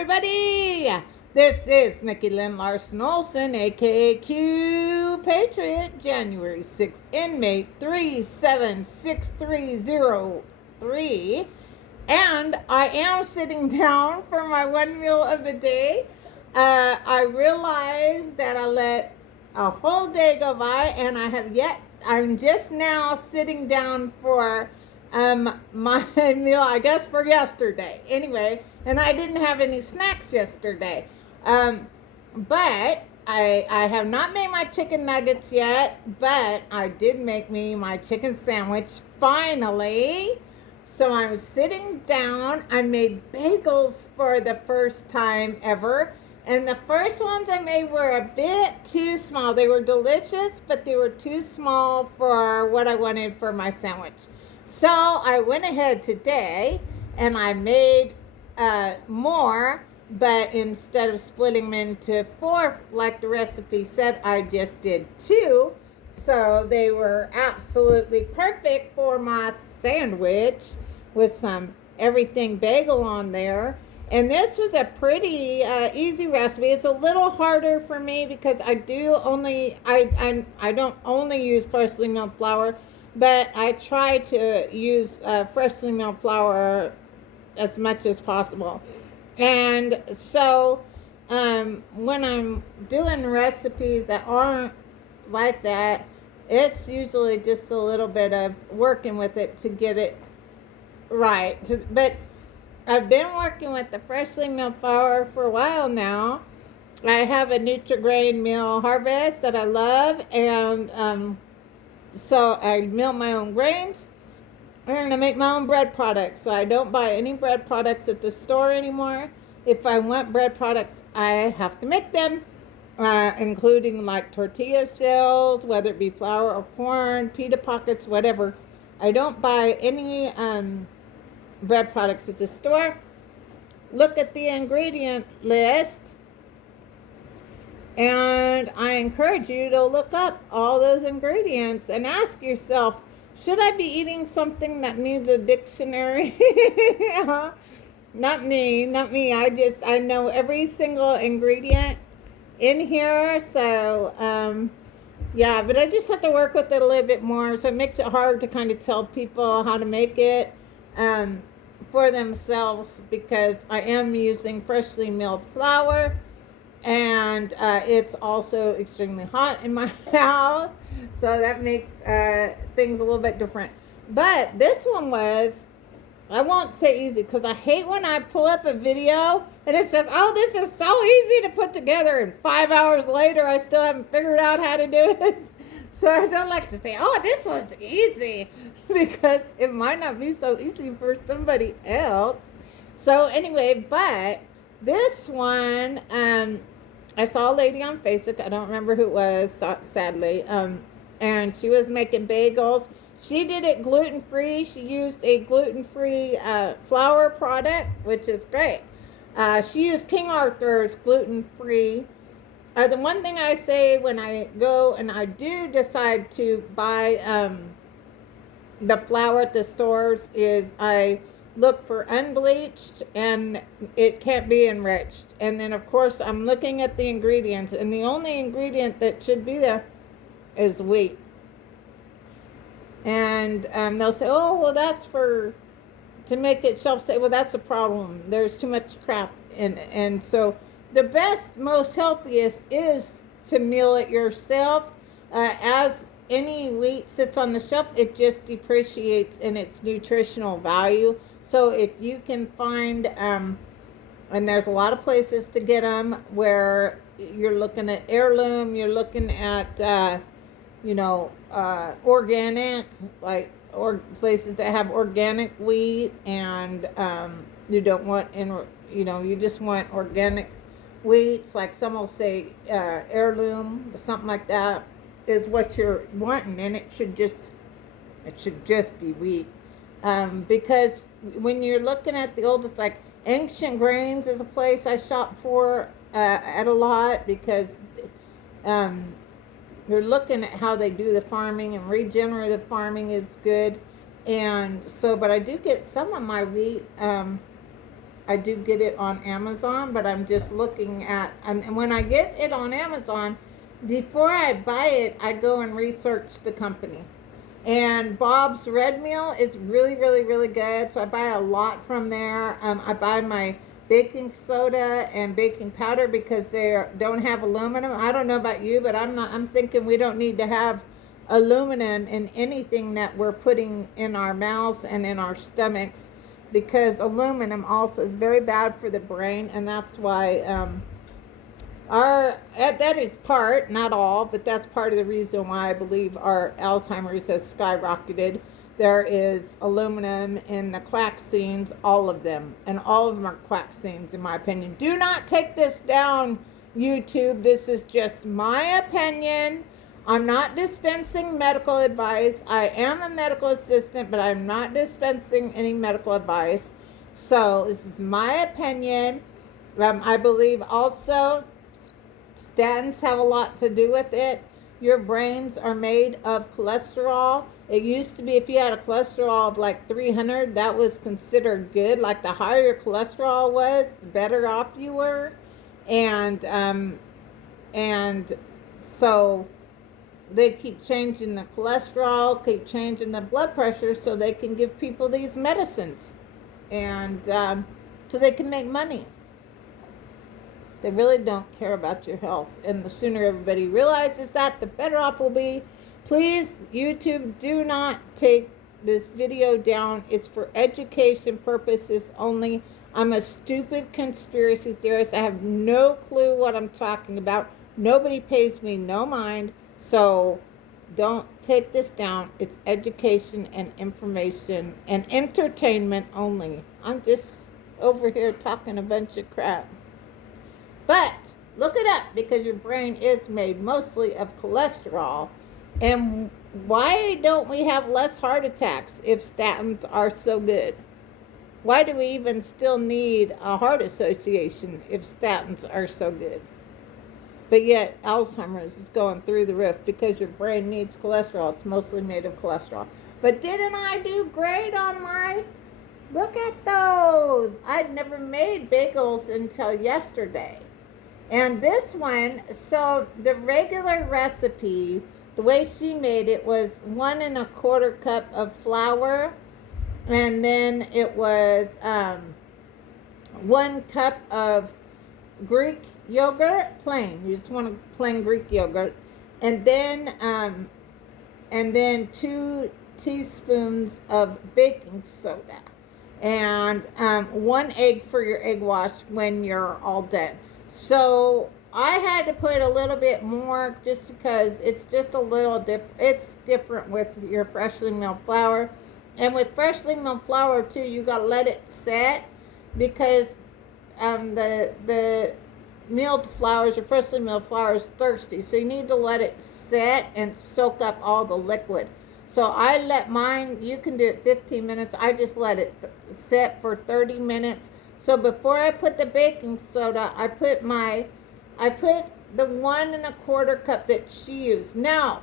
everybody. This is Mickey Lynn Larson-Olson, aka Q Patriot, January 6th, inmate 376303. And I am sitting down for my one meal of the day. I realized that I let a whole day go by, and I'm just now sitting down for my meal, I guess, for yesterday. Anyway, and I didn't have any snacks yesterday. But I have not made my chicken nuggets yet, but I did make me my chicken sandwich finally. So I'm sitting down. I made bagels for the first time ever. And the first ones I made were a bit too small. They were delicious, but they were too small for what I wanted for my sandwich. So I went ahead today and I made more, but instead of splitting them into 4 like the recipe said, I just did 2. So they were absolutely perfect for my sandwich with some everything bagel on there. And this was a pretty easy recipe. It's a little harder for me because I don't only use freshly milled flour, but I try to use freshly milled flour as much as possible. And so when I'm doing recipes that aren't like that, it's usually just a little bit of working with it to get it right. But I've been working with the freshly milled flour for a while now. I have a Nutri-Grain meal harvest that I love, and so I mill my own grains, and I make my own bread products. So I don't buy any bread products at the store anymore. If I want bread products, I have to make them, including like tortilla shells, whether it be flour or corn, pita pockets, whatever. I don't buy any bread products at the store. Look at the ingredient list, and I encourage you to look up all those ingredients and ask yourself, should I be eating something that needs a dictionary? Not me. I know every single ingredient in here. So, yeah, but I just have to work with it a little bit more. So it makes it hard to kind of tell people how to make it for themselves, because I am using freshly milled flour, and it's also extremely hot in my house. So that makes things a little bit different. But this one was, I won't say easy, because I hate when I pull up a video and it says, oh, this is so easy to put together, and 5 hours later I still haven't figured out how to do it. So I don't like to say, oh, this was easy, because it might not be so easy for somebody else. So anyway, but this one, I saw a lady on Facebook, I don't remember who it was, sadly, and she was making bagels. She did it gluten-free. She used a gluten-free flour product, which is great. She used King Arthur's gluten-free. The one thing I say when I go and I do decide to buy the flour at the stores is I look for unbleached, and it can't be enriched. And then, of course, I'm looking at the ingredients, and the only ingredient that should be there is wheat. And they'll say, oh, well, that's to make it shelf-stable. Well, that's a problem. There's too much crap in it. And so the best, most healthiest is to mill it yourself. As any wheat sits on the shelf, it just depreciates in its nutritional value. So if you can find, and there's a lot of places to get them where you're looking at heirloom, you're looking at, organic, or places that have organic wheat, and you don't want, you just want organic wheats, like some will say heirloom, something like that is what you're wanting, and it should just be wheat, because when you're looking at the oldest, like Ancient Grains is a place I shop for at a lot, because you're looking at how they do the farming, and regenerative farming is good. And so, but I do get some of my wheat I do get it on Amazon, but I'm just looking at, and when I get it on Amazon, before I buy it, I go and research the company. And Bob's Red Meal is really, really, really good. So I buy a lot from there. I buy my baking soda and baking powder because they don't have aluminum. I don't know about you, but I'm thinking we don't need to have aluminum in anything that we're putting in our mouths and in our stomachs, because aluminum also is very bad for the brain, and that's why that is part, not all, but that's part of the reason why I believe our Alzheimer's has skyrocketed. There is aluminum in the quaxines, all of them, and all of them are quaxines, in my opinion. Do not take this down, YouTube. This is just my opinion. I'm not dispensing medical advice. I am a medical assistant, but I'm not dispensing any medical advice. So this is my opinion. I believe also statins have a lot to do with it. Your brains are made of cholesterol. It used to be if you had a cholesterol of like 300, that was considered good. Like the higher your cholesterol was, the better off you were. And so they keep changing the cholesterol, keep changing the blood pressure so they can give people these medicines. And so they can make money. They really don't care about your health. And the sooner everybody realizes that, the better off we'll be. Please, YouTube, do not take this video down. It's for education purposes only. I'm a stupid conspiracy theorist. I have no clue what I'm talking about. Nobody pays me no mind. So don't take this down. It's education and information and entertainment only. I'm just over here talking a bunch of crap. But look it up, because your brain is made mostly of cholesterol. And why don't we have less heart attacks if statins are so good? Why do we even still need a heart association if statins are so good? But yet Alzheimer's is going through the roof because your brain needs cholesterol. It's mostly made of cholesterol. But didn't I do great on my... Look at those. I'd never made bagels until yesterday. And this one, so the regular recipe, the way she made it was 1 1/4 cup of flour, and then it was 1 cup of Greek yogurt, plain. You just want a plain Greek yogurt, and then 2 teaspoons of baking soda, and 1 egg for your egg wash when you're all done. So I had to put a little bit more just because it's just a little different. It's different with your freshly milled flour. And with freshly milled flour too, you got to let it set, because the milled flours, or freshly milled flour, is thirsty. So you need to let it set and soak up all the liquid. So I let mine, you can do it 15 minutes. I just let it set for 30 minutes. So before I put the baking soda, I put the 1 1/4 cup that she used. Now,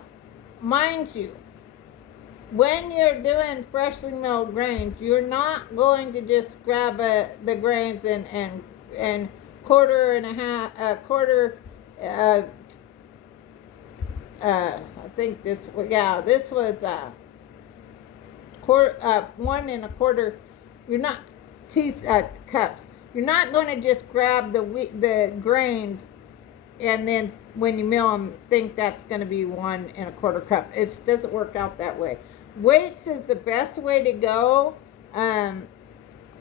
mind you, when you're doing freshly milled grains, you're not going to just grab the grains and quarter and a half, I think this was 1 1/4. You're not cups. You're not going to just grab the grains and then when you mill them think that's going to be 1 1/4 cup. It doesn't work out that way. Weights is the best way to go.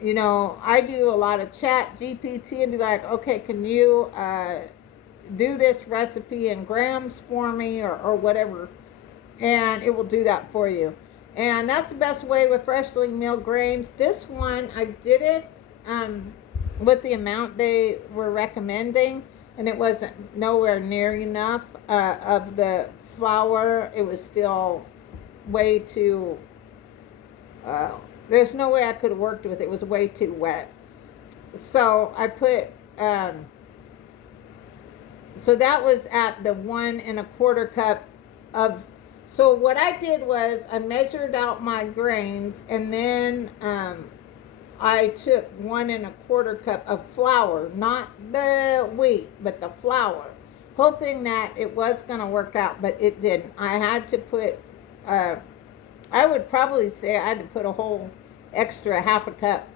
You know, I do a lot of chat GPT and be like, okay, can you do this recipe in grams for me, or whatever, and it will do that for you. And that's the best way with freshly milled grains. This one, I did it with the amount they were recommending, and it wasn't nowhere near enough of the flour. It was still way too, there's no way I could have worked with it. It was way too wet. So I put, so that was at the 1 1/4 cup of. So what I did was I measured out my grains, and then I took 1 1/4 cup of flour, not the wheat, but the flour, hoping that it was going to work out, but it didn't. I had to put, I would probably say I had to put a whole extra 1/2 cup.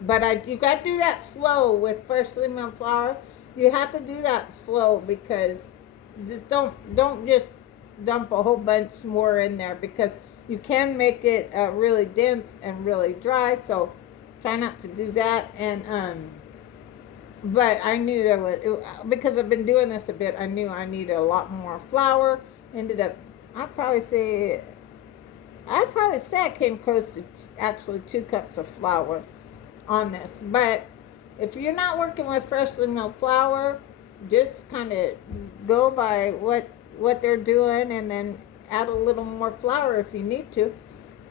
But you got to do that slow with freshly milled flour. You have to do that slow because just don't just dump a whole bunch more in there because you can make it really dense and really dry. So try not to do that. And but I knew because I've been doing this a bit. I knew I needed a lot more flour. Ended up, I'd probably say I came close to actually 2 cups of flour on this. But if you're not working with freshly milled flour, just kind of go by what they're doing and then add a little more flour if you need to.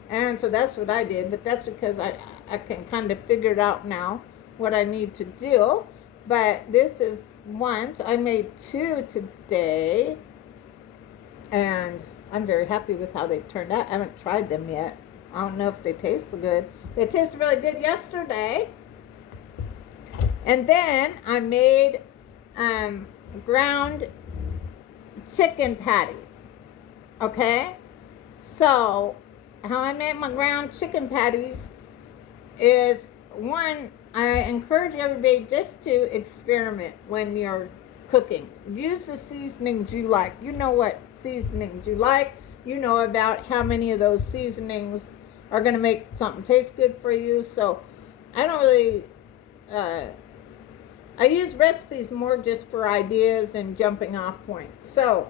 And so that's what I did, but that's because I can kind of figure it out now what I need to do. But this is one, so I made 2 today, and I'm very happy with how they turned out. I haven't tried them yet. I don't know if they taste good. They tasted really good yesterday. And then I made ground chicken patties. Okay? So, how I made my ground chicken patties is, one, I encourage everybody just to experiment when you're cooking. Use the seasonings you like. You know what seasonings you like. You know about how many of those seasonings are going to make something taste good for you. So I don't really, I use recipes more just for ideas and jumping off points. So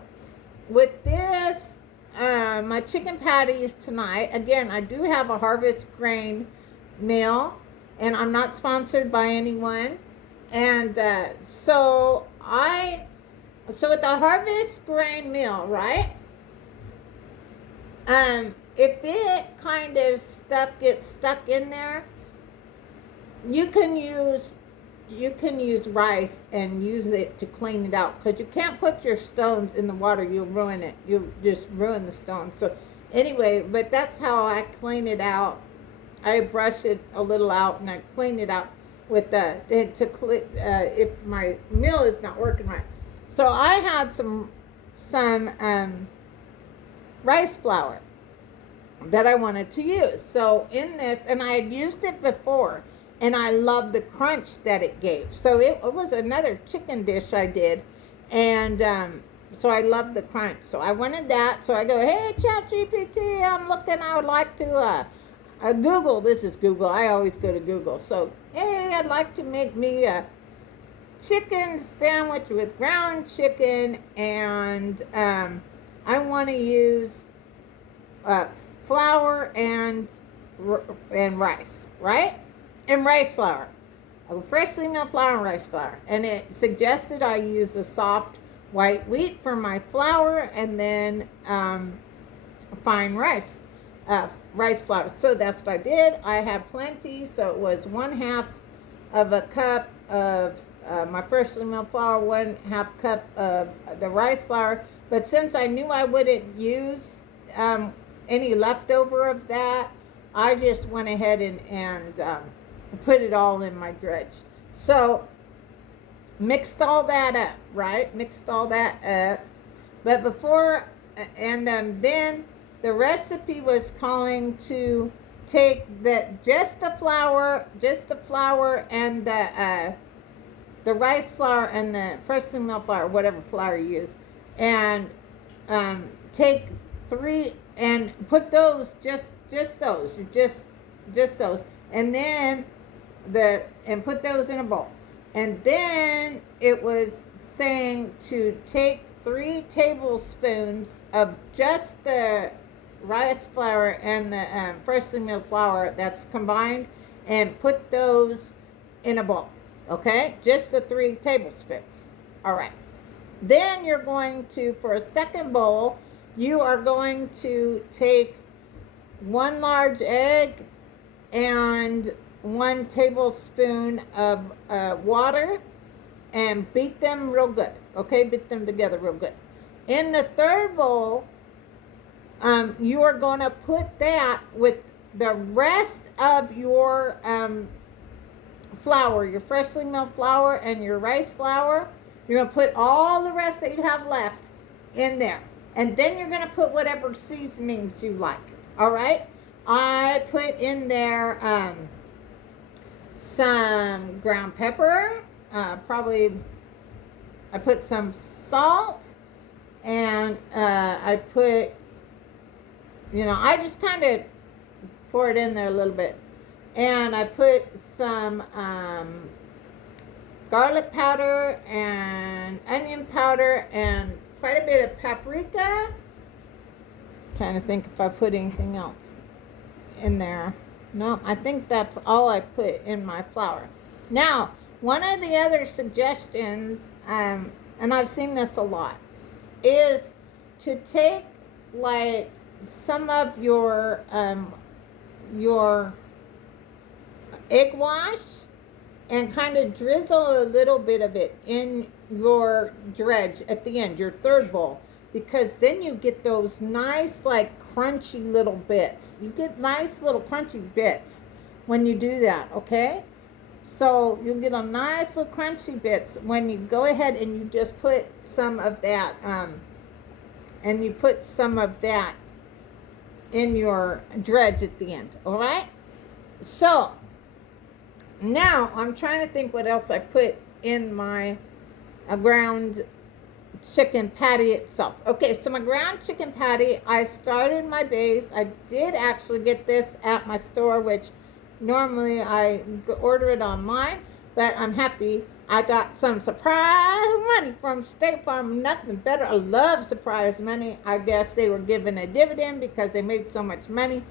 with this, my chicken patties tonight, again, I do have a Harvest Grain meal, and I'm not sponsored by anyone. And so with the Harvest Grain meal, right? If it kind of stuff gets stuck in there, you can use rice and use it to clean it out, because you can't put your stones in the water. You'll ruin it. You'll just ruin the stones. So anyway, but that's how I clean it out. I brush it a little out and I clean it out with if my meal is not working right. So I had some rice flour that I wanted to use. So in this, and I had used it before, and I love the crunch that it gave. So it was another chicken dish I did, and so I love the crunch. So I wanted that. So I go, hey, ChatGPT, I would like to Google. This is Google. I always go to Google. So, hey, I'd like to make me a chicken sandwich with ground chicken, and I want to use flour and rice, right? And rice flour. Freshly milled flour and rice flour. And it suggested I use a soft white wheat for my flour, and then fine rice flour. So that's what I did. I had plenty, so it was 1/2 of a cup of my freshly milled flour, 1/2 cup of the rice flour. But since I knew I wouldn't use any leftover of that, I just went ahead and put it all in my dredge. So mixed all that up, right? Mixed all that up. But before, and then the recipe was calling to take just the flour and the rice flour and the freshly milled flour, whatever flour you use, and take 3 and put those just those, and then and put those in a bowl. And then it was saying to take 3 tablespoons of just the rice flour and the freshly milled flour that's combined, and put those in a bowl. Okay, just the 3 tablespoons. All right. Then you're going to, for a second bowl, you are going to take 1 large egg and 1 tablespoon of water, and beat them real good. Okay, beat them together real good. In the third bowl, you are going to put that with the rest of your flour, your freshly milled flour and your rice flour. You're going to put all the rest that you have left in there. And then you're going to put whatever seasonings you like. All right? I put in there some ground pepper. Probably I put some salt. And I put, I just kind of pour it in there a little bit. And I put some garlic powder and onion powder and quite a bit of paprika. Trying to think if I put anything else in there. No, I think that's all I put in my flour. Now, one of the other suggestions, and I've seen this a lot, is to take like some of your egg wash and kind of drizzle a little bit of it in your dredge at the end, your third bowl, because then you get those nice like crunchy little bits. You get nice little crunchy bits when you do that, okay? So you'll get a nice little crunchy bits when you go ahead and you just put some of that, in your dredge at the end, all right? So now I'm trying to think what else I put in my ground chicken patty itself. Okay, so my ground chicken patty, I started my base. I did actually get this at my store, which normally I order it online, but I'm happy I got some surprise money from State Farm. Nothing better. I love surprise money. I guess they were giving a dividend because they made so much money.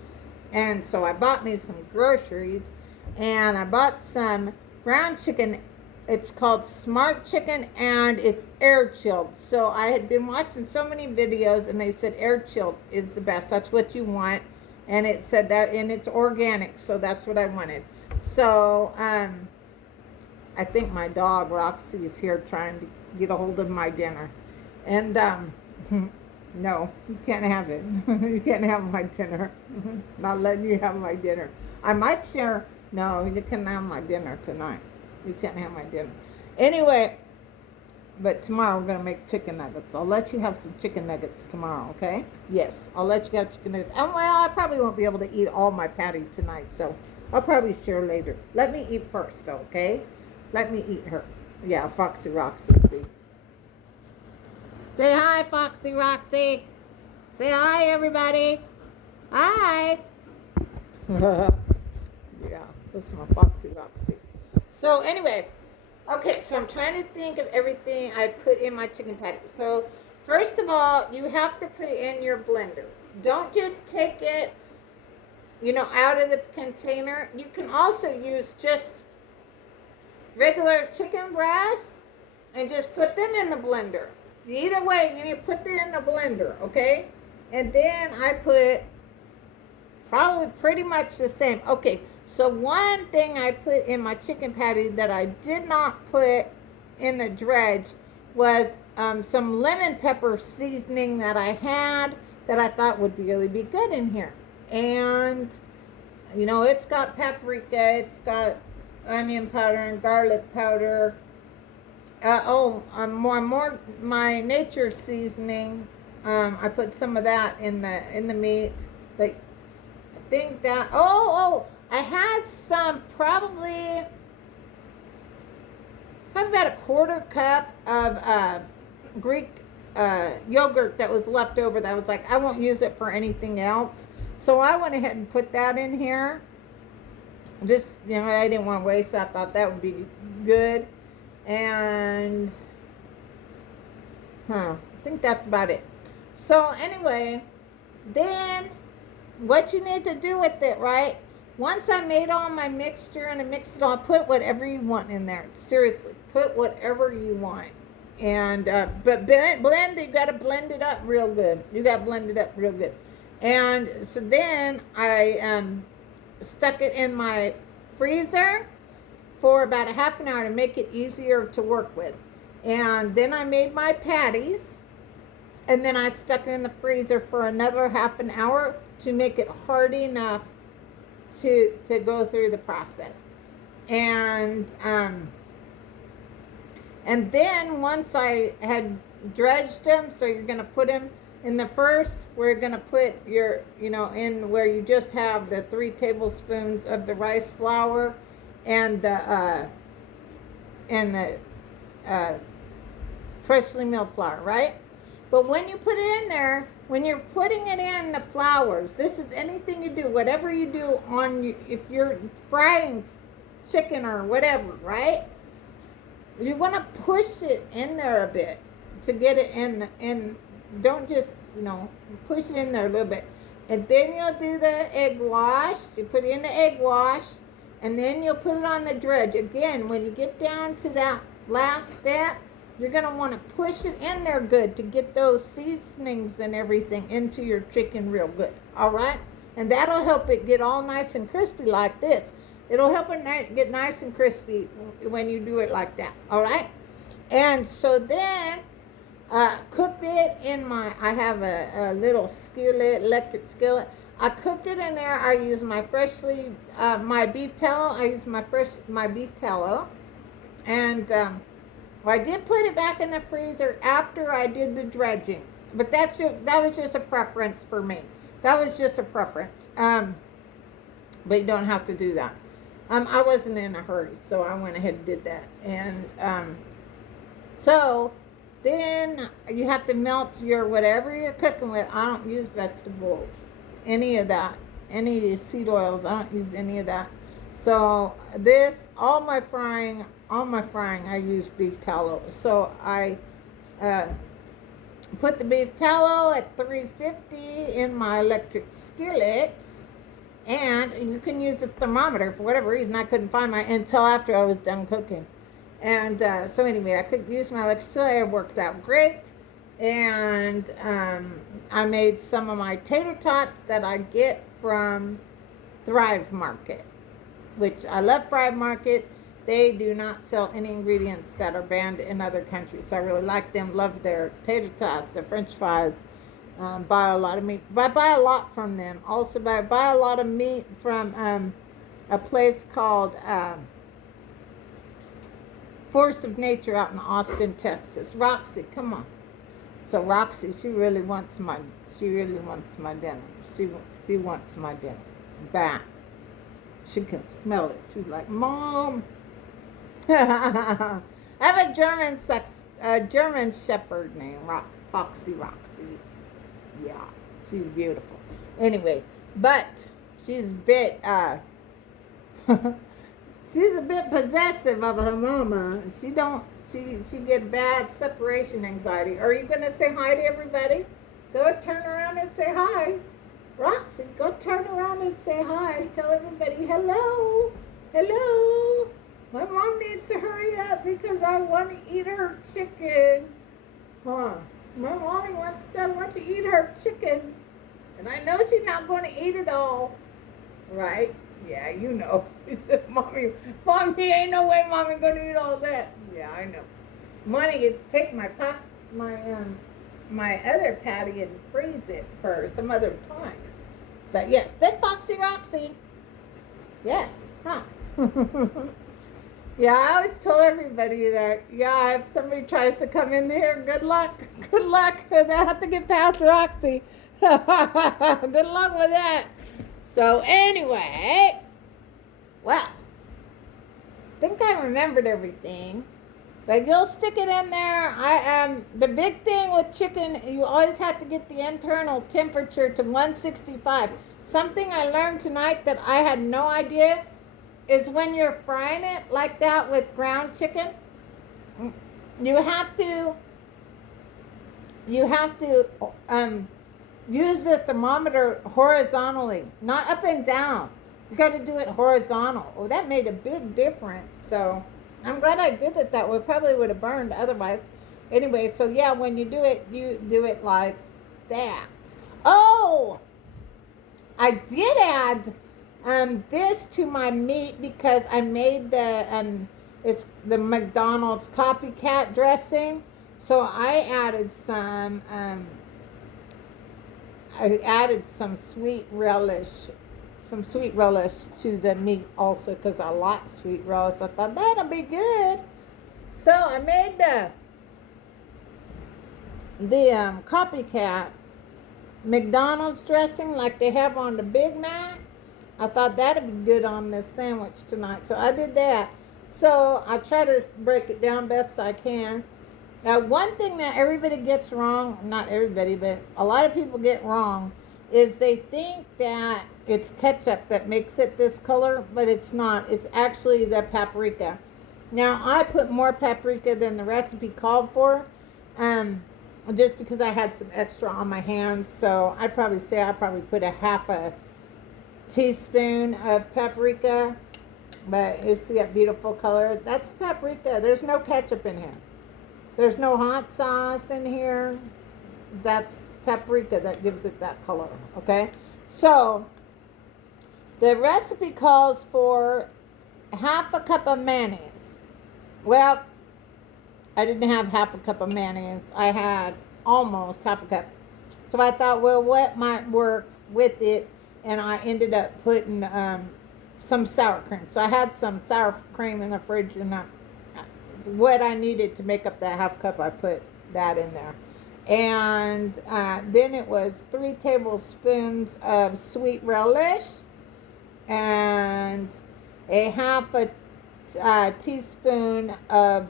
And so I bought me some groceries, and I bought some ground chicken. It's called Smart Chicken, and it's air chilled. So I had been watching so many videos, and they said air chilled is the best. That's what you want. And it said that, and it's organic, so that's what I wanted. So I think my dog Roxy is here trying to get a hold of my dinner. And no, you can't have it. You can't have my dinner. Not letting you have my dinner. I might share. No, you can't have my dinner tonight. You can't have my dinner. Anyway, but tomorrow we're going to make chicken nuggets. I'll let you have some chicken nuggets tomorrow, okay? Yes, I'll let you have chicken nuggets. And well, I probably won't be able to eat all my patty tonight, so I'll probably share later. Let me eat first, okay? Let me eat her. Yeah, Foxy Roxy, see? Say hi, Foxy Roxy. Say hi, everybody. Hi. Yeah, that's my Foxy Roxy. So anyway, okay, so I'm trying to think of everything I put in my chicken patty. So first of all, you have to put it in your blender. Don't just take it, out of the container. You can also use just regular chicken breasts and just put them in the blender. Either way, you need to put them in the blender, okay? And then I put probably pretty much the same. Okay, so one thing I put in my chicken patty that I did not put in the dredge was some lemon pepper seasoning that I had that I thought would really be good in here. And, it's got paprika, it's got onion powder and garlic powder. More my nature seasoning. I put some of that in the meat, but I think that I had some probably about a quarter cup of Greek yogurt that was left over. That was like, I won't use it for anything else, so I went ahead and put that in here. Just, I didn't want to waste it. I thought that would be good. And, I think that's about it. So, anyway, then what you need to do with it, right? Once I made all my mixture and I mixed it all, put whatever you want in there. Seriously, put whatever you want. And, but blend, you got to blend it up real good. And so then I stuck it in my freezer for about a half an hour to make it easier to work with. And then I made my patties, and then I stuck it in the freezer for another half an hour to make it hard enough to go through the process. And and then once I had dredged them, so you're gonna put them in the first. We're gonna put your, in where you just have the 3 tablespoons of the rice flour and the uh, freshly milled flour, right? But when you put it in there, when you're putting it in the flours, this is anything you do, whatever you do if you're frying chicken or whatever, right? You want to push it in there a bit to get it in. Don't just, push it in there a little bit. And then you'll do the egg wash. You put it in the egg wash, and then you'll put it on the dredge. Again, when you get down to that last step, you're going to want to push it in there good to get those seasonings and everything into your chicken real good. All right? And that'll help it get all nice and crispy like this. It'll help it get nice and crispy when you do it like that. All right? And so then cooked it in I have a little skillet, electric skillet. I cooked it in there. I used my my beef tallow. I used my beef tallow. And I did put it back in the freezer after I did the dredging. But that was just a preference for me. That was just a preference. But you don't have to do that. I wasn't in a hurry, so I went ahead and did that. And so then you have to melt your whatever you're cooking with. I don't use vegetables, any of that, any seed oils. I don't use any of that. So all my frying, I use beef tallow. So I put the beef tallow at 350 in my electric skillets. And you can use a thermometer. For whatever reason, I couldn't find mine until after I was done cooking. And so anyway, I could use my electric skillet. It worked out great. And I made some of my tater tots that I get from Thrive Market, which I love Thrive Market. They do not sell any ingredients that are banned in other countries. So I really like them, love their tater tots, their french fries. Buy a lot of meat. I buy a lot from them. Also, buy a lot of meat from a place called Force of Nature out in Austin, Texas. Roxy, come on. So Roxy, she really wants my dinner. She wants my dinner back. She can smell it. She's like, Mom. I have a German Shepherd named Foxy Roxy. Yeah, she's beautiful. Anyway, but she's a bit she's a bit possessive of her mama. She get bad separation anxiety. Are you gonna say hi to everybody? Go turn around and say hi. Roxy, go turn around and say hi. Tell everybody hello. Hello. My mom needs to hurry up because I want to eat her chicken. Huh. My mommy wants to eat her chicken. And I know she's not going to eat it all. Right? Yeah, you know. She said, Mommy, ain't no way Mommy going to eat all that. Yeah, I know. Money, you take my other patty and freeze it for some other time. But yes, that's Foxy Roxy. Yes, huh? Yeah, I always tell everybody that, if somebody tries to come in here, good luck. Good luck. They have to get past Roxy. Good luck with that. So anyway, well, I think I remembered everything. But you'll stick it in there. The big thing with chicken, you always have to get the internal temperature to 165. Something I learned tonight that I had no idea is when you're frying it like that with ground chicken, you have to use the thermometer horizontally, not up and down. You got to do it horizontal. Oh, that made a big difference. So I'm glad I did it that way. Probably would have burned otherwise. Anyway, so yeah, when you do it like that. Oh, I did add this to my meat because I made it's the McDonald's copycat dressing. So I added some sweet relish some sweet relish to the meat also because I like sweet relish. I thought that'll be good. So I made the copycat McDonald's dressing like they have on the Big Mac. I thought that'd be good on this sandwich tonight. So I did that. So I try to break it down best I can. Now, one thing that everybody gets wrong, not everybody, but a lot of people get wrong, is they think that it's ketchup that makes it this color, but it's not. It's actually the paprika. Now, I put more paprika than the recipe called for, just because I had some extra on my hands. So I'd probably say I probably put a half a teaspoon of paprika, but you see that beautiful color? That's paprika. There's no ketchup in here. There's no hot sauce in here. That's paprika that gives it that color, okay? So, the recipe calls for half a cup of mayonnaise. Well, I didn't have half a cup of mayonnaise. I had almost half a cup. So I thought, well, what might work with it? And I ended up putting some sour cream. So I had some sour cream in the fridge, and what I needed to make up that half cup, I put that in there. And then it was 3 tablespoons of sweet relish and a half a teaspoon of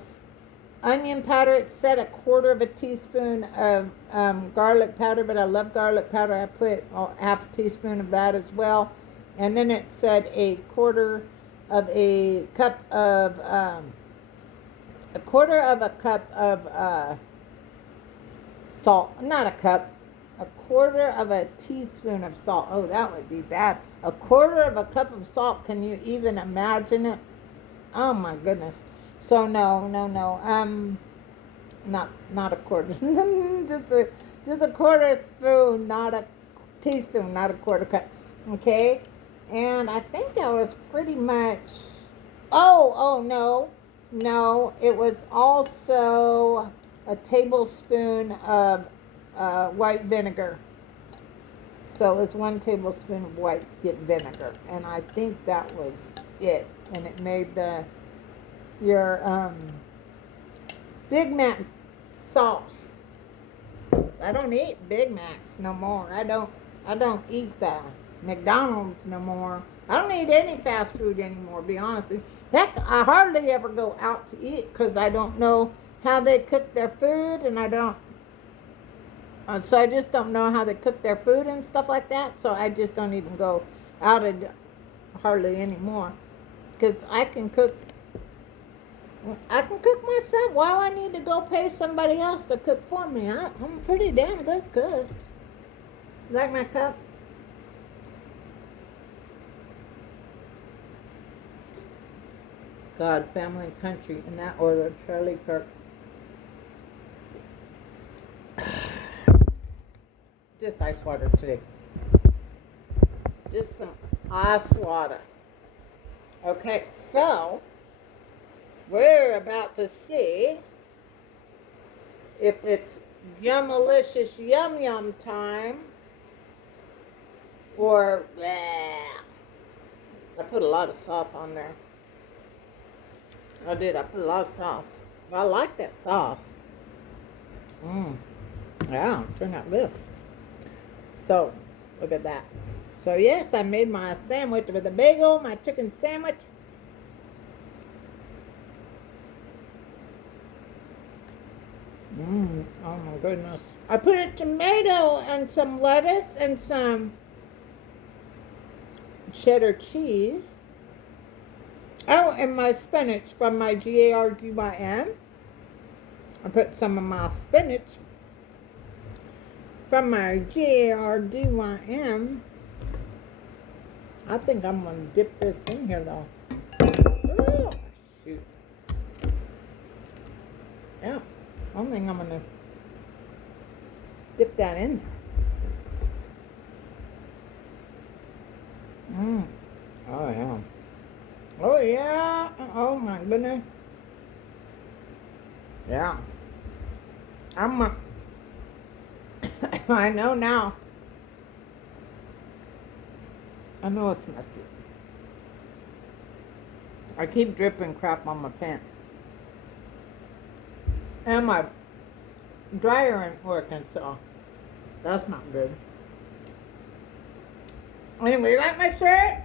onion powder. It said a quarter of a teaspoon of garlic powder, but I love garlic powder. I put half a teaspoon of that as well. And then it said a quarter of a cup of salt. Not a cup. A quarter of a teaspoon of salt. Oh, that would be bad. A quarter of a cup of salt. Can you even imagine it? Oh my goodness. So no. Not a quarter. just a quarter spoon, not a teaspoon, not a quarter cup. Okay? And I think that was pretty much. Oh no. It was also a tablespoon of white vinegar. So it was 1 tablespoon of white vinegar, and I think that was it. And it made your Big Mac sauce. I don't eat Big Macs no more. I don't eat the McDonald's no more. I don't eat any fast food anymore, to be honest with you. Heck, I hardly ever go out to eat because I don't know how they cook their food, and so I just don't know how they cook their food and stuff like that. So I just don't even go out hardly anymore because I can cook myself. Why do I need to go pay somebody else to cook for me? I'm pretty damn good cook. Like my cup? God, family, and country, in that order. Charlie Kirk. Just ice water today. Just some ice water. Okay, so we're about to see if it's yum-alicious yum-yum time or bleh. I put a lot of sauce on there. I did. I put a lot of sauce. I like that sauce. Yeah, turned out good. So, look at that. So, yes, I made my sandwich with a bagel, my chicken sandwich. Oh my goodness. I put a tomato and some lettuce and some cheddar cheese. Oh, and my spinach from my GARDYM. I put some of my spinach from my GARDYM. I think I'm going to dip this in here, though. Oh, shoot. Yeah, I think I'm going to dip that in there. Oh, yeah. Oh, yeah. Oh, my goodness. Yeah. I know now. I know it's messy. I keep dripping crap on my pants. And my dryer ain't working, so that's not good. Anyway, you like my shirt?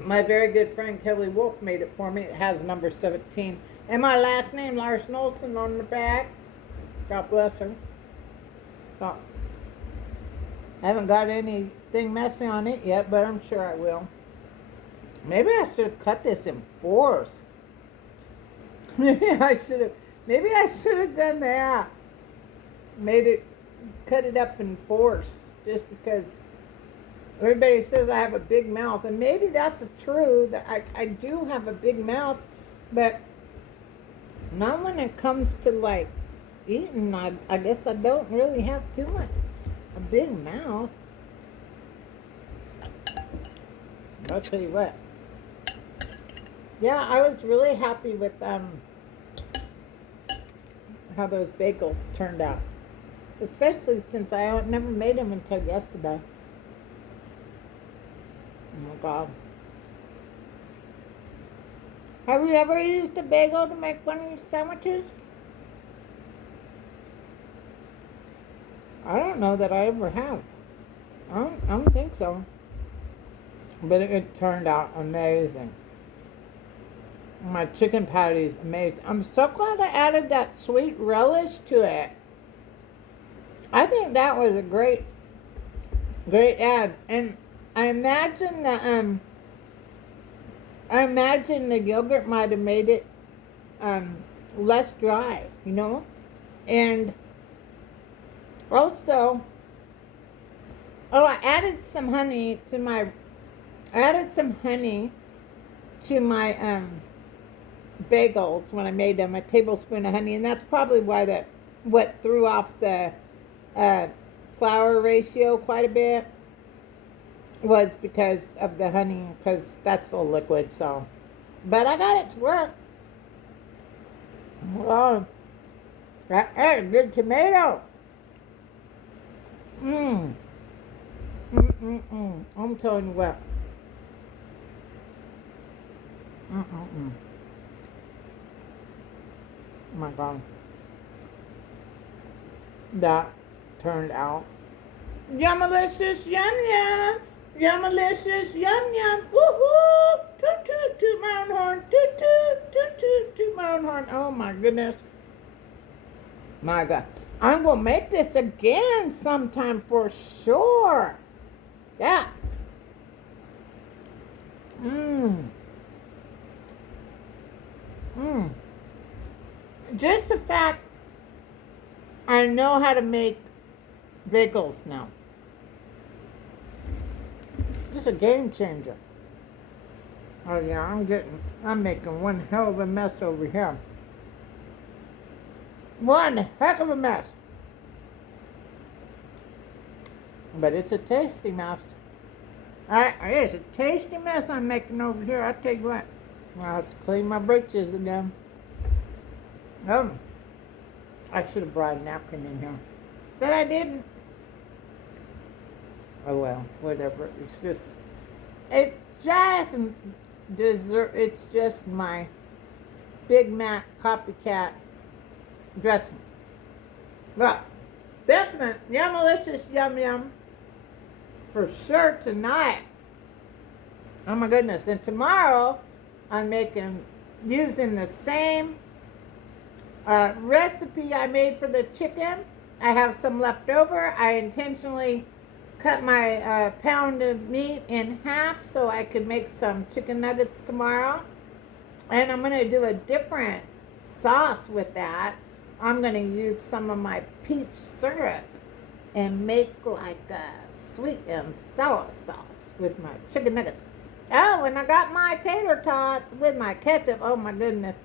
My very good friend Kelly Wolf made it for me. It has number 17. And my last name, Larson-Olson, on the back. God bless her. So, I haven't got anything messy on it yet, but I'm sure I will. Maybe I should have cut this in fours. Maybe I should have done that. Cut it up in fours, just because everybody says I have a big mouth, and maybe that's true, that I do have a big mouth, but not when it comes to like eating. I guess I don't really have too much a big mouth. I'll tell you what. Yeah, I was really happy with how those bagels turned out, especially since I never made them until yesterday. Oh my God. Have you ever used a bagel to make one of these sandwiches? I don't know that I ever have. I don't think so. But it turned out amazing. My chicken patty is amazing. I'm so glad I added that sweet relish to it. I think that was a great add. And I imagine the yogurt might have made it less dry, you know? And also, I added some honey to my bagels when I made them, a tablespoon of honey, and that's probably why what threw off the flour ratio quite a bit was because of the honey, because that's so liquid. So, but I got it to work. Oh, that is a good tomato. I'm telling you what. Oh my God. That turned out yummalicious, yum yum. Yummalicious, yum yum. Woohoo! Toot toot toot my own horn. Toot toot toot toot toot my own horn. Oh my goodness. My God. I'm gonna make this again sometime for sure. Yeah. Just the fact I know how to make bagels now. Just a game changer. Oh yeah, I'm making one hell of a mess over here. One heck of a mess. But it's a tasty mess. It's a tasty mess I'm making over here. I'll tell you what. I'll have to clean my britches again. I should have brought a napkin in here. But I didn't. Oh well, whatever. It's just dessert. It's just my Big Mac copycat dressing. But definite yummalicious yum yum for sure tonight. Oh my goodness. And tomorrow I'm using the same recipe I made for the chicken. I have some left over. I intentionally cut my pound of meat in half so I could make some chicken nuggets tomorrow. And I'm going to do a different sauce with that. I'm going to use some of my peach syrup and make like a sweet and sour sauce with my chicken nuggets. Oh, and I got my tater tots with my ketchup. Oh my goodness.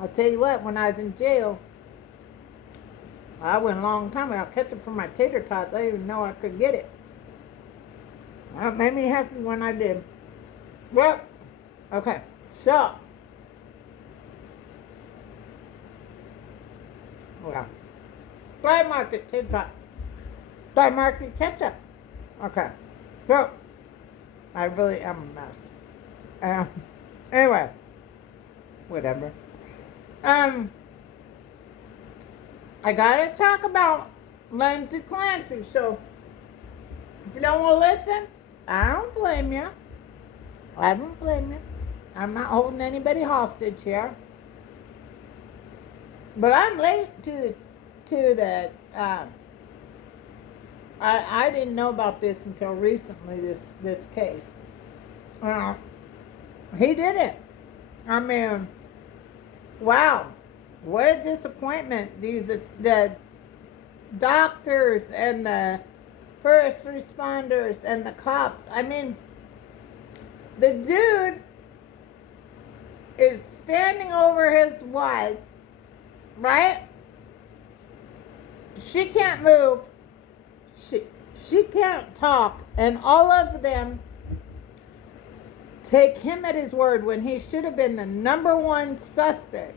I'll tell you what, when I was in jail, I went a long time without ketchup for my tater tots. I didn't even know I could get it. That made me happy when I did. Well, okay, so. Well, dry market tater tots. Dry market ketchup. Okay, so I really am a mess. Anyway, whatever. I gotta talk about CLANCY. So, if you don't want to listen, I don't blame you. I don't blame you. I'm not holding anybody hostage here. But I'm late to the. I didn't know about this until recently. This case. He did it. I mean, wow, what a disappointment! The doctors and the first responders and the cops. I mean, the dude is standing over his wife, right? She can't move. She can't talk, and all of them take him at his word when he should have been the number one suspect.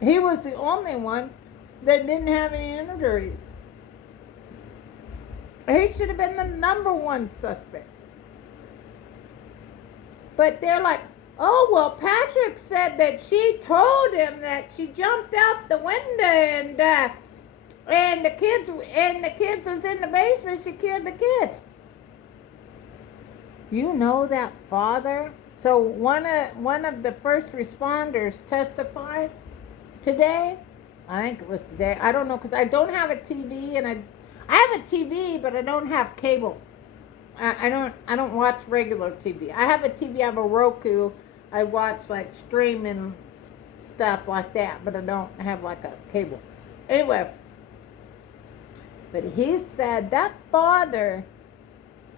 He was the only one that didn't have any injuries. He should have been the number one suspect. But they're like, oh, well, Patrick said that she told him that she jumped out the window and the kids was in the basement. She killed the kids. You know that father? So one of the first responders testified today. I think it was today. I don't know, because I don't have a TV, and I have a TV, but I don't have cable. I don't watch regular TV. I have a TV. I have a Roku. I watch like streaming stuff like that, but I don't have like a cable. Anyway, but he said that father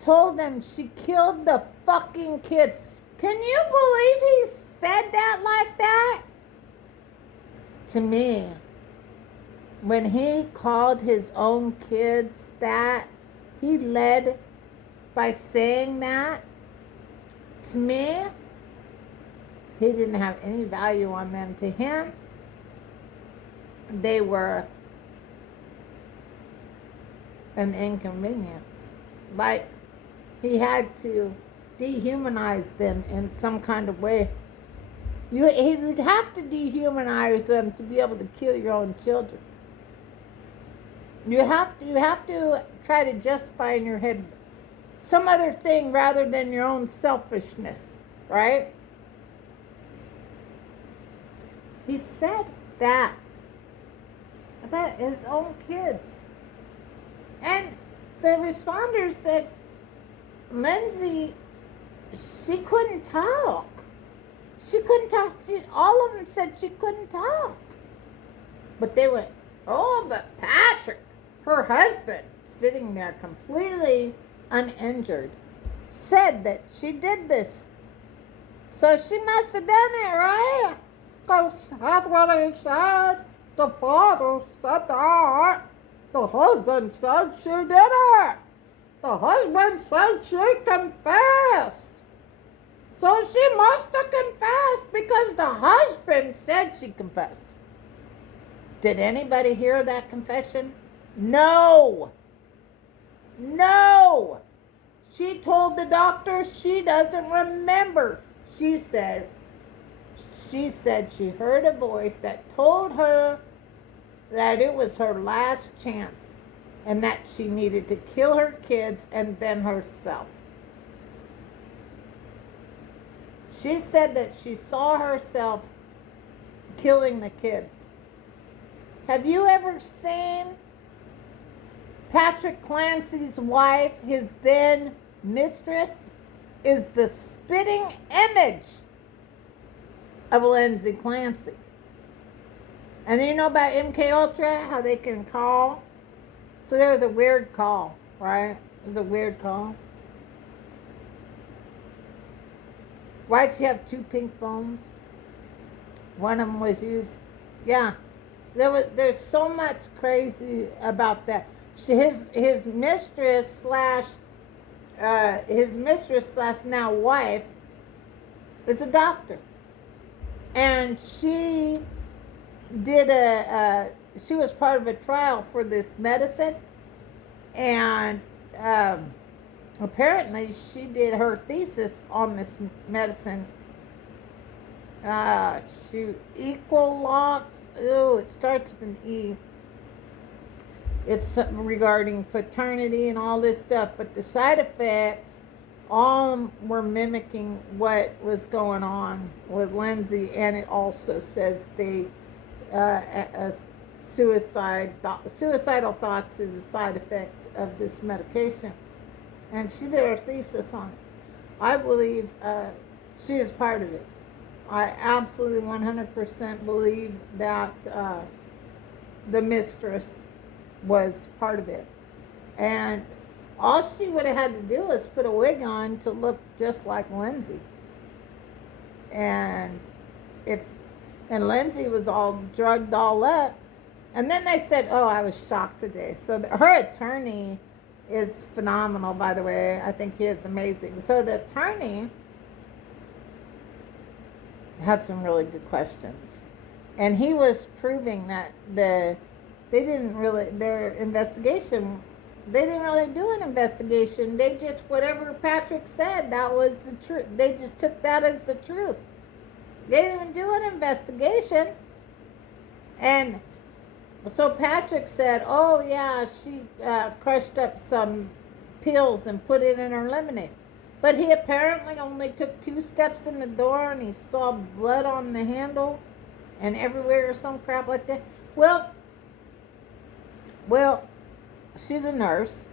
told them she killed the fucking kids. Can you believe he said that like that? To me, when he called his own kids that, he led by saying that. To me, he didn't have any value on them. To him, they were an inconvenience. Like, he had to dehumanize them in some kind of way. He would have to dehumanize them to be able to kill your own children. You have to try to justify in your head some other thing rather than your own selfishness, right? He said that about his own kids. And the responders said, Lindsay, she couldn't talk. She couldn't talk. All of them said she couldn't talk. But they went, oh, but Patrick, her husband, sitting there completely uninjured, said that she did this. So she must have done it, right? Because that's what he said. The father said that. The husband said she did it. The husband said she confessed. So she must have confessed because the husband said she confessed. Did anybody hear that confession? No. No. She told the doctor she doesn't remember. She said she heard a voice that told her that it was her last chance and that she needed to kill her kids and then herself. She said that she saw herself killing the kids. Have you ever seen Patrick Clancy's wife, his then mistress, is the spitting image of Lindsay Clancy? And you know about MK Ultra, how they can call? So there was a weird call, right? It was a weird call. Why'd she have two pink phones? One of them was used. Yeah, there's so much crazy about that. His mistress slash now wife is a doctor, and she did she was part of a trial for this medicine, and apparently she did her thesis on this medicine. Shoot, Equalox. Ooh, it starts with an E. It's regarding fraternity and all this stuff, but the side effects all were mimicking what was going on with Lindsay, and it also says they suicidal thoughts is a side effect of this medication, and she did her thesis on it. I believe she is part of it. I absolutely 100% believe that the mistress was part of it. And all she would have had to do was put a wig on to look just like Lindsay. And if Lindsay was all drugged all up. And then they said, oh, I was shocked today. So her attorney is phenomenal, by the way. I think he is amazing. So the attorney had some really good questions. And he was proving that their investigation, they didn't really do an investigation. They just, whatever Patrick said, that was the truth. They just took that as the truth. They didn't even do an investigation. And so Patrick said, oh yeah, she crushed up some pills and put it in her lemonade. But he apparently only took 2 steps in the door and he saw blood on the handle and everywhere or some crap like that. Well, she's a nurse,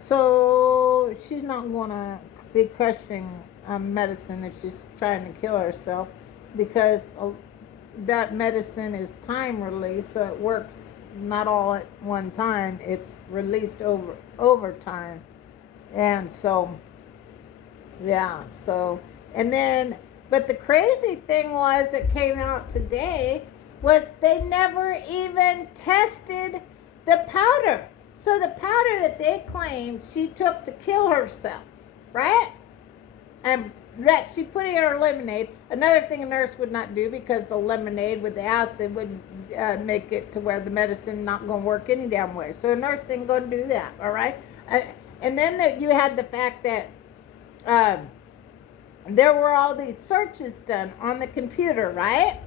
so she's not going to be crushing medicine if she's trying to kill herself, because that medicine is time released, so it works not all at one time. It's released over time. And so, yeah, so, and then, but the crazy thing was that came out today was they never even tested the powder. So the powder that they claimed she took to kill herself, right? And that she put in her lemonade. Another thing a nurse would not do, because the lemonade with the acid would make it to where the medicine not going to work any damn way. So a nurse didn't go and do that, all right? And then you had the fact that there were all these searches done on the computer, right?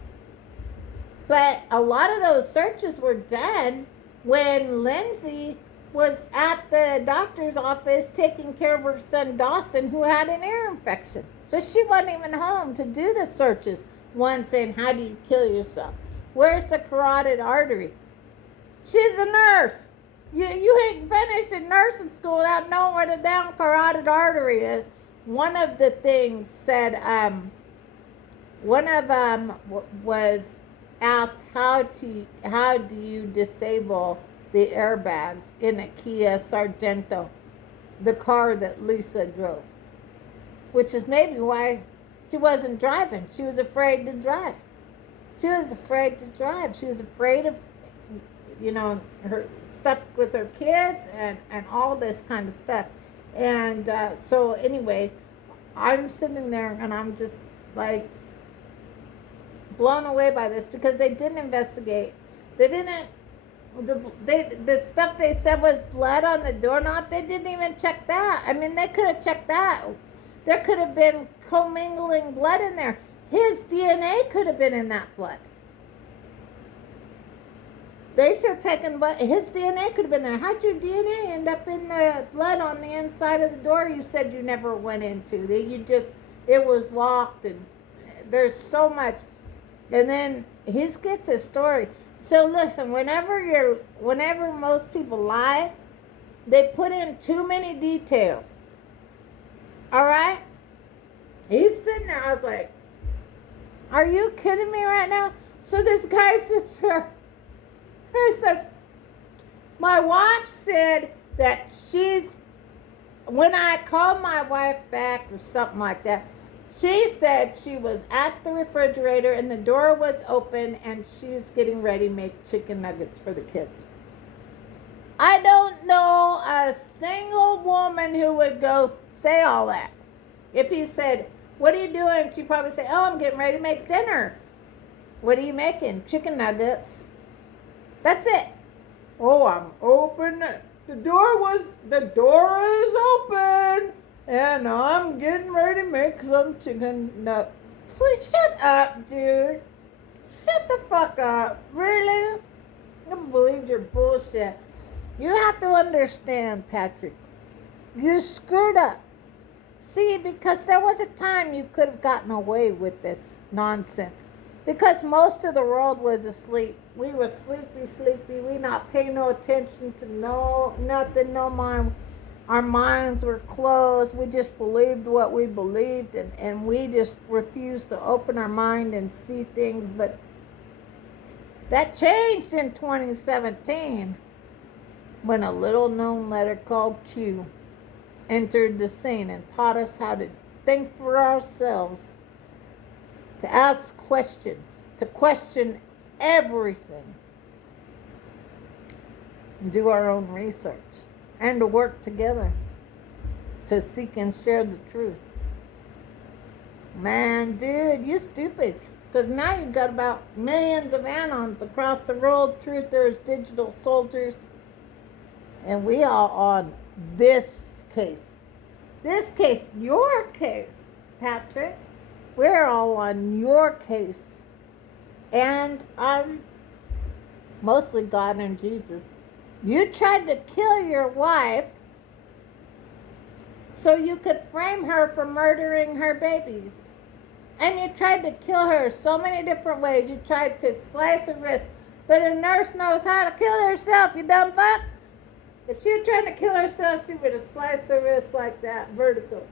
But a lot of those searches were done when Lindsay was at the doctor's office taking care of her son Dawson, who had an ear infection. So she wasn't even home to do the searches. One saying, how do you kill yourself? Where's the carotid artery? She's a nurse. You ain't finished in nursing school without knowing where the damn carotid artery is. One of the things said, one of them was asked, how do you disable the airbags in a Kia Sargento, the car that Lisa drove, which is maybe why she wasn't driving. She was afraid to drive. She was afraid to drive. She was afraid of, her stuff with her kids and all this kind of stuff. And so anyway, I'm sitting there and I'm just like blown away by this, because they didn't investigate. They didn't. The stuff they said was blood on the doorknob. They didn't even check that. I mean, they could have checked that. There could have been commingling blood in there. His DNA could have been in that blood. They should have taken blood. His DNA could have been there. How'd your DNA end up in the blood on the inside of the door you said you never went into? It was locked, and there's so much. And then he gets his story. So listen, whenever most people lie, they put in too many details. All right? He's sitting there. I was like, are you kidding me right now? So this guy sits there. He says, my wife said that when I called my wife back or something like that, she said she was at the refrigerator and the door was open and she's getting ready to make chicken nuggets for the kids. I don't know a single woman who would go say all that. If he said, what are you doing? She'd probably say, oh, I'm getting ready to make dinner. What are you making? Chicken nuggets. That's it. Oh, I'm The door is open, and I'm getting ready to make some chicken nut. Please shut up, dude. Shut the fuck up. Really? I don't believe your bullshit. You have to understand, Patrick. You screwed up. See, because there was a time you could have gotten away with this nonsense. Because most of the world was asleep. We were sleepy. We not pay no attention to nothing, no mind. Our minds were closed. We just believed what we believed, and we just refused to open our mind and see things. But that changed in 2017 when a little known letter called Q entered the scene and taught us how to think for ourselves, to ask questions, to question everything, and do our own research, and to work together to seek and share the truth. Man, dude, you stupid. Because now you've got about millions of anons across the world. Truthers, digital soldiers. And we are on this case. This case, your case, Patrick. We're all on your case. And mostly God and Jesus. You tried to kill your wife so you could frame her for murdering her babies. And you tried to kill her so many different ways. You tried to slice her wrist. But a nurse knows how to kill herself, you dumb fuck. If she were trying to kill herself, she would have sliced her wrist like that, vertical.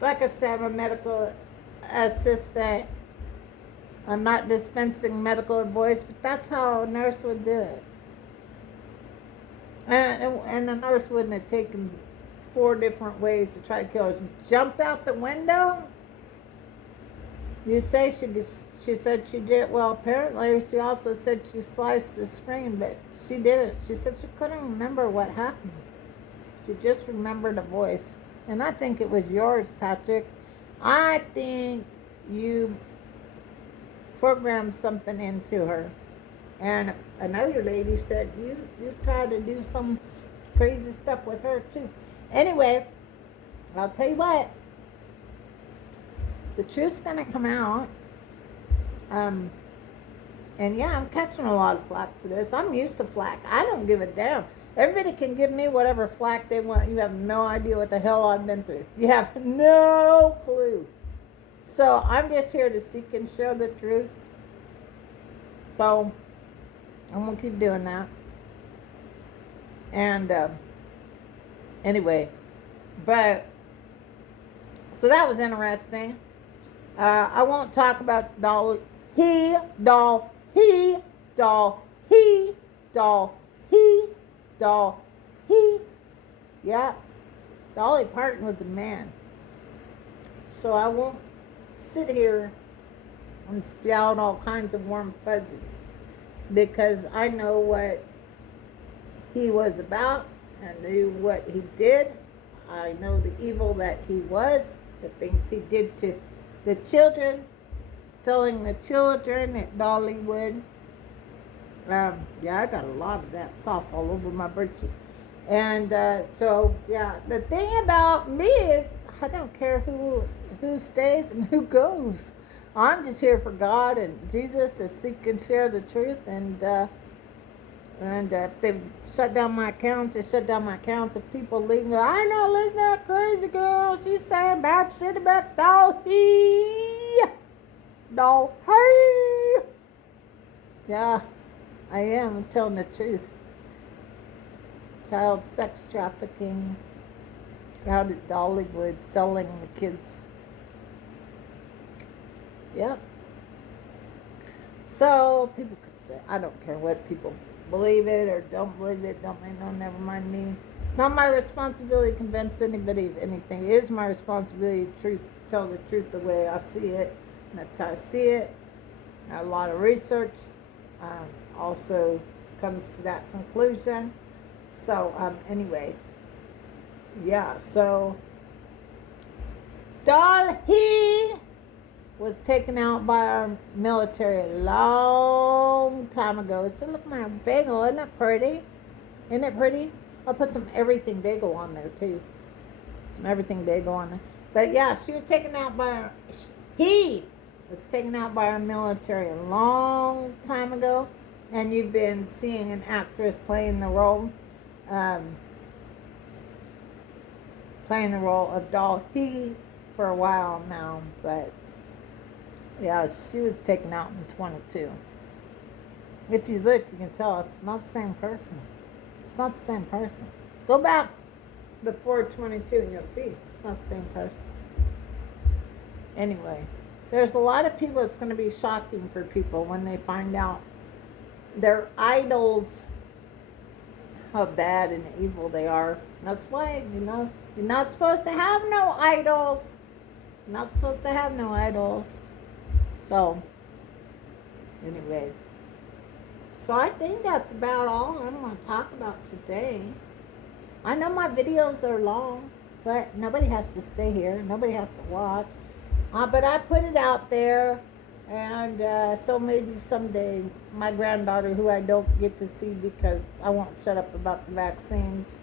Like I said, I'm a medical assistant. I'm not dispensing medical advice, but that's how a nurse would do it. And the nurse wouldn't have taken 4 different ways to try to kill her. She jumped out the window. You say she said she did it. Well, apparently she also said she sliced the screen, but she didn't. She said she couldn't remember what happened. She just remembered a voice. And I think it was yours, Patrick. I think you programmed something into her. And another lady said you tried to do some crazy stuff with her too. Anyway, I'll tell you what. The truth's going to come out. And yeah, I'm catching a lot of flack for this. I'm used to flack. I don't give a damn. Everybody can give me whatever flack they want. You have no idea what the hell I've been through. You have no clue. So I'm just here to seek and share the truth. So I'm going to keep doing that. And anyway, but so that was interesting. I won't talk about Dolly. He. Yeah. Dolly Parton was a man. So I won't sit here and spout all kinds of warm fuzzies. Because I know what he was about. I knew what he did. I know the evil that he was. The things he did to the children, selling the children at Dollywood. Yeah, I got a lot of that sauce all over my britches. And so, yeah, the thing about me is I don't care who stays and who goes. I'm just here for God and Jesus to seek and share the truth. And if they shut down my accounts, they shut down my accounts. If people leave me, I know, listen to that crazy girl. She's saying bad shit about Dolly. Yeah, I am. I'm telling the truth. Child sex trafficking out at Dollywood, selling the kids. Yep. So people could say, I don't care what people believe it or don't believe it, never mind me. It's not my responsibility to convince anybody of anything. It is my responsibility to tell the truth the way I see it. And that's how I see it. A lot of research also comes to that conclusion. So anyway, yeah, so Dolly was taken out by our military a long time ago. So look, my bagel, isn't that pretty? Isn't it pretty? I'll put some everything bagel on there too. Some everything bagel on there. But yeah, she was taken out by he was taken out by our military a long time ago, and you've been seeing an actress playing the role, um, of Doll He for a while now. But yeah, she was taken out in 22. If you look, you can tell it's not the same person. It's not the same person. Go back before 22 and you'll see it's not the same person. Anyway, there's a lot of people, it's going to be shocking for people when they find out their idols, how bad and evil they are. That's why, you're not supposed to have no idols. You're not supposed to have no idols. So, anyway. So I think that's about all I'm going to talk about today. I know my videos are long, but nobody has to stay here. Nobody has to watch. But I put it out there, and so maybe someday my granddaughter, who I don't get to see because I won't shut up about the vaccines,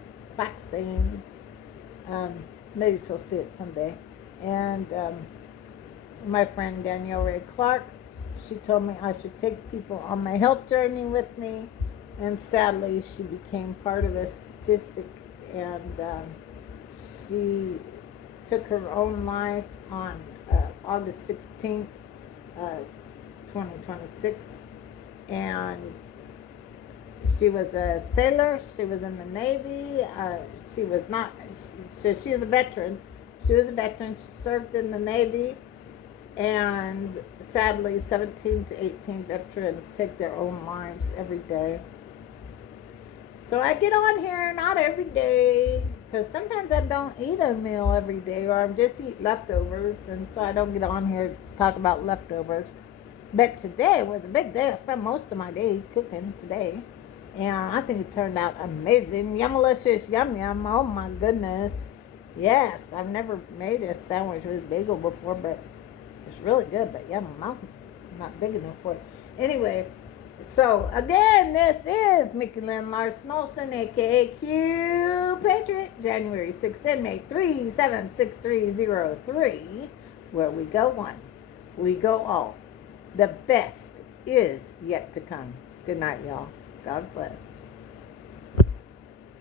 maybe she'll see it someday. And my friend Danielle Ray Clark, she told me I should take people on my health journey with me, and sadly she became part of a statistic, and she took her own life on August 16th, 2026, and she was a sailor. She was in the Navy. She was not, she was a veteran. She served in the Navy, and sadly 17 to 18 veterans take their own lives every day. So I get on here, not every day, because sometimes I don't eat a meal every day, or I just eat leftovers, and so I don't get on here to talk about leftovers. But today was a big day. I spent most of my day cooking today, and I think it turned out amazing. Yummalicious, yum yum, oh my goodness. Yes, I've never made a sandwich with bagel before, but it's really good. But yeah, my mouth is not big enough for it. Anyway, so again, this is Mickey Lynn Larson-Olson, aka Q Patriot, January 6th and May 376303, where we go one, we go all. The best is yet to come. Good night, y'all. God bless.